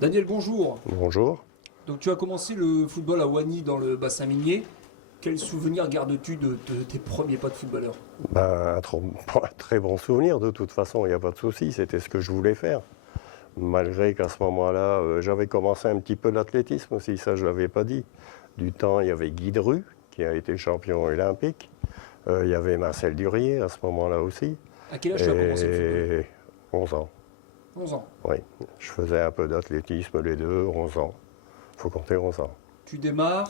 Daniel, bonjour. Bonjour. Donc tu as commencé le football à Wany dans le bassin minier. Quel souvenir gardes-tu de tes premiers pas de footballeur? Un très bon souvenir de toute façon, il n'y a pas de souci, c'était ce que je voulais faire. Malgré qu'à ce moment-là, j'avais commencé un petit peu l'athlétisme aussi, ça je ne l'avais pas dit. Du temps, il y avait Guy Dru, qui a été champion olympique. Il y avait Marcel Durier à ce moment-là aussi. À quel âge tu as commencé le football? Et 11 ans, 11 ans. oui. Je faisais un peu d'athlétisme les deux, 11 ans. Il faut compter 11 ans. Tu démarres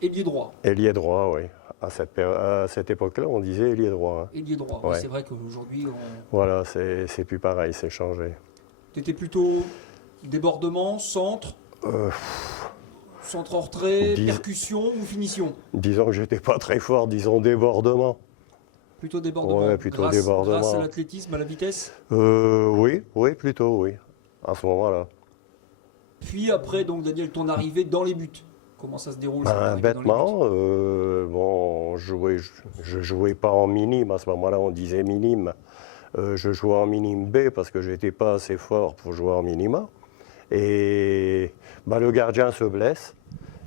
ailier droit. Ailier droit, oui. À cette époque-là, on disait ailier droit, hein. Ailier droit. Ouais. C'est vrai qu'aujourd'hui, Voilà, c'est plus pareil, c'est changé. tu étais plutôt débordement, centre, centre en retrait, Dis- percussion ou finition? Disons que j'étais pas très fort, disons débordement. Plutôt débordement. Ouais, plutôt grâce, débordement. Grâce à l'athlétisme, à la vitesse. Oui, plutôt, oui. À ce moment-là. Puis après, donc Daniel, ton arrivée dans les buts. Comment ça se déroule cette arrivée dans les buts? Bêtement, je jouais pas en minime, à ce moment-là on disait minime. Je jouais en minime B parce que j'étais pas assez fort pour jouer en minima. Et le gardien se blesse.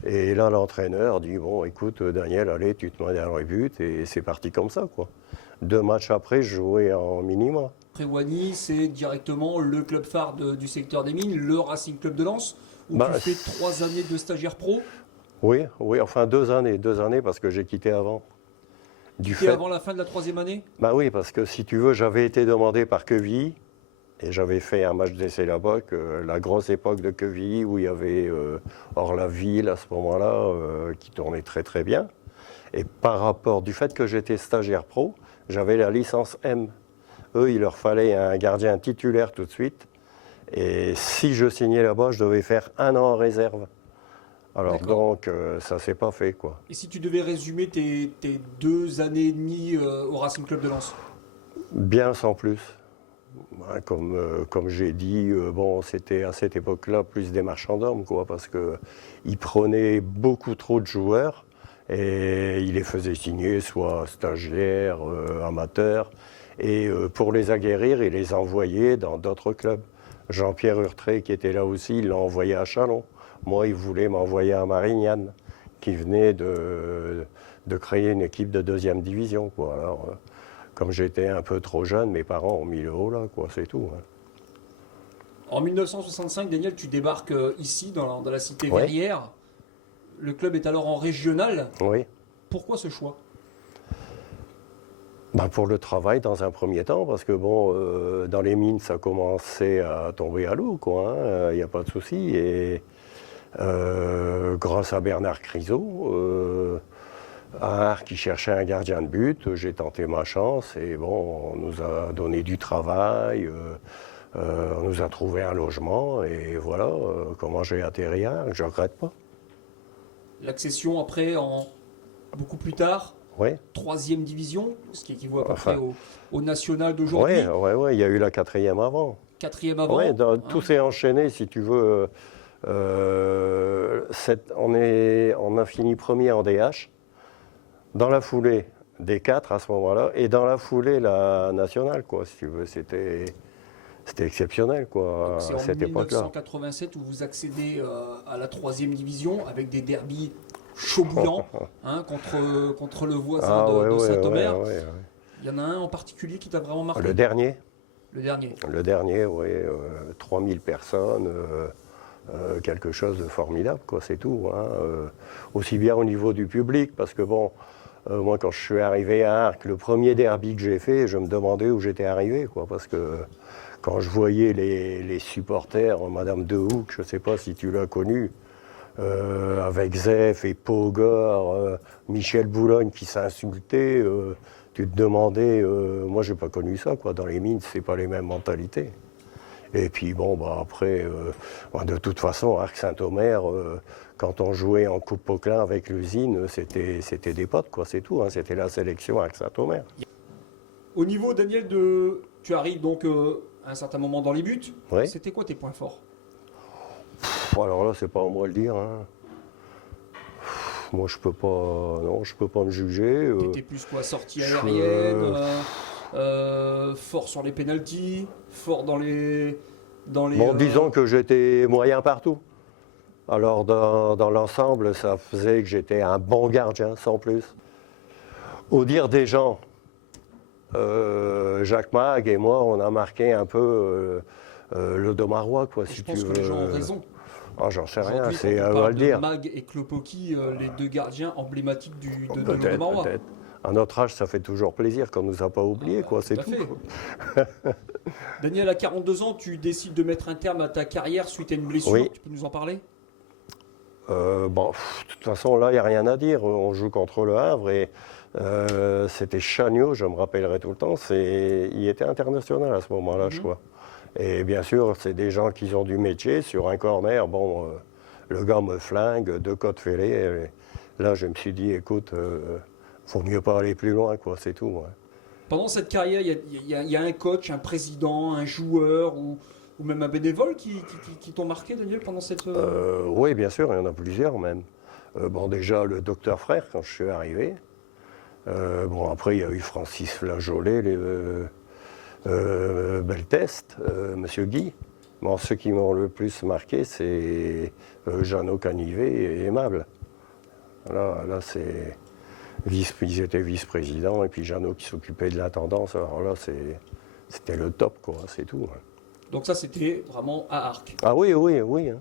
Et là, l'entraîneur dit, bon, écoute, Daniel, allez, tu te mets dans les buts. Et c'est parti comme ça, quoi. 2 matchs après, je jouais en minima. Après Wany, c'est directement le club phare du secteur des mines, le Racing Club de Lens, où tu fais 3 années de stagiaire pro. Oui, enfin 2 années parce que j'ai quitté avant. Et avant la fin de la 3e année? Oui, parce que si tu veux, j'avais été demandé par Quevilly et j'avais fait un match d'essai là-bas, la grosse époque de Quevilly où il y avait Orlaville à ce moment-là qui tournait très très bien. Et par rapport du fait que j'étais stagiaire pro, j'avais la licence M. Eux, il leur fallait un gardien titulaire tout de suite. Et si je signais là-bas, je devais faire 1 an en réserve. Alors donc, ça s'est pas fait, quoi. Et si tu devais résumer tes 2 années et demie au Racing Club de Lens? Bien sans plus. Comme j'ai dit, c'était à cette époque-là plus des marchands d'hommes, quoi, parce qu'ils prenaient beaucoup trop de joueurs et ils les faisaient signer, soit stagiaires, amateurs, et pour les aguerrir, ils les envoyaient dans d'autres clubs. Jean-Pierre Hurtré, qui était là aussi, il l'a envoyé à Châlons. Moi, il voulait m'envoyer à Marignane, qui venait de créer une équipe de 2e division, quoi. Alors, comme j'étais un peu trop jeune, mes parents ont mis le haut là, quoi, c'est tout, hein. En 1965, Daniel, tu débarques ici, dans la cité Ouais. Verrières. Le club est alors en régional. Oui. Pourquoi ce choix? Pour le travail dans un premier temps, parce que dans les mines, ça commençait à tomber à l'eau, quoi, hein, il n'y a pas de souci. Et grâce à Bernard Criseau, qui cherchait un gardien de but, j'ai tenté ma chance et on nous a donné du travail, on nous a trouvé un logement et voilà comment j'ai atterri à Arques, je ne regrette pas. L'accession après, beaucoup plus tard, Oui. 3e division, ce qui équivaut à peu près au national d'aujourd'hui. Oui, il y a eu la 4e avant. 4e avant. Oui, tout s'est enchaîné, si tu veux. On a fini premier en DH. Dans la foulée, D4 à ce moment-là, et dans la foulée, la nationale, quoi, si tu veux, c'était exceptionnel, quoi, C'est à en cette époque-là. 1987 où vous accédez à la 3e division avec des derbys chauds bouillants contre le voisin de Saint-Omer. Il y en a un en particulier qui t'a vraiment marqué? Le dernier. Le dernier. Le dernier, oui, 3000 personnes, quelque chose de formidable, quoi, c'est tout, hein, aussi bien au niveau du public, parce que moi, quand je suis arrivé à Arques, le premier derby que j'ai fait, je me demandais où j'étais arrivé, quoi, parce que quand je voyais les supporters, Madame Dehouk, je ne sais pas si tu l'as connu, avec Zef et Pogor, Michel Boulogne qui s'insultaient, tu te demandais, moi j'ai pas connu ça, quoi, dans les mines, c'est pas les mêmes mentalités. Et puis après, de toute façon, Arques-Saint-Omer, quand on jouait en Coupe Poquelin avec l'usine, c'était des potes, quoi, c'est tout, hein, c'était la sélection Arques-Saint-Omer. Au niveau, Daniel, tu arrives donc à un certain moment dans les buts. Oui. C'était quoi tes points forts? Alors là, c'est pas à moi de le dire, hein. Moi, je peux pas me juger. T'étais plus quoi, sortie aérienne, fort sur les pénaltys, fort dans les dans les... Bon, disons que j'étais moyen partout. Alors, dans l'ensemble, ça faisait que j'étais un bon gardien, sans plus. Au dire des gens, Jacques Mag et moi, on a marqué un peu le Domarois, quoi, si tu veux. Je pense que les gens ont raison. Ah, j'en sais rien, c'est à le dire. Mag et Klopoki, les deux gardiens emblématiques de Domarois. Peut-être. À notre âge, ça fait toujours plaisir qu'on ne nous a pas oubliés, quoi, c'est tout. Daniel, à 42 ans, tu décides de mettre un terme à ta carrière suite à une blessure. Oui. Tu peux nous en parler? Bon, de toute façon, là, il n'y a rien à dire. On joue contre le Havre et c'était Chagnaud, je me rappellerai tout le temps. Il était international à ce moment-là, je crois. Et bien sûr, c'est des gens qui ont du métier. Sur un corner, bon, le gars me flingue, 2 côtes fêlées. Là, je me suis dit, écoute, faut mieux pas aller plus loin, quoi, c'est tout. Ouais. Pendant cette carrière, il y a un coach, un président, un joueur ou même un bénévole qui t'ont marqué, Daniel, pendant cette... Oui, bien sûr, il y en a plusieurs même. Bon, déjà, le docteur Frère, quand je suis arrivé. Bon, après, il y a eu Francis Flageolet, Beltest, Monsieur Guy. Bon, ceux qui m'ont le plus marqué, c'est Jeannot Canivet et Aimable. Là c'est... Ils étaient vice-présidents, et puis Jeannot qui s'occupait de l'intendance. Alors là, c'était le top, quoi, c'est tout. Donc ça, c'était vraiment à Arques. Ah oui. Hein.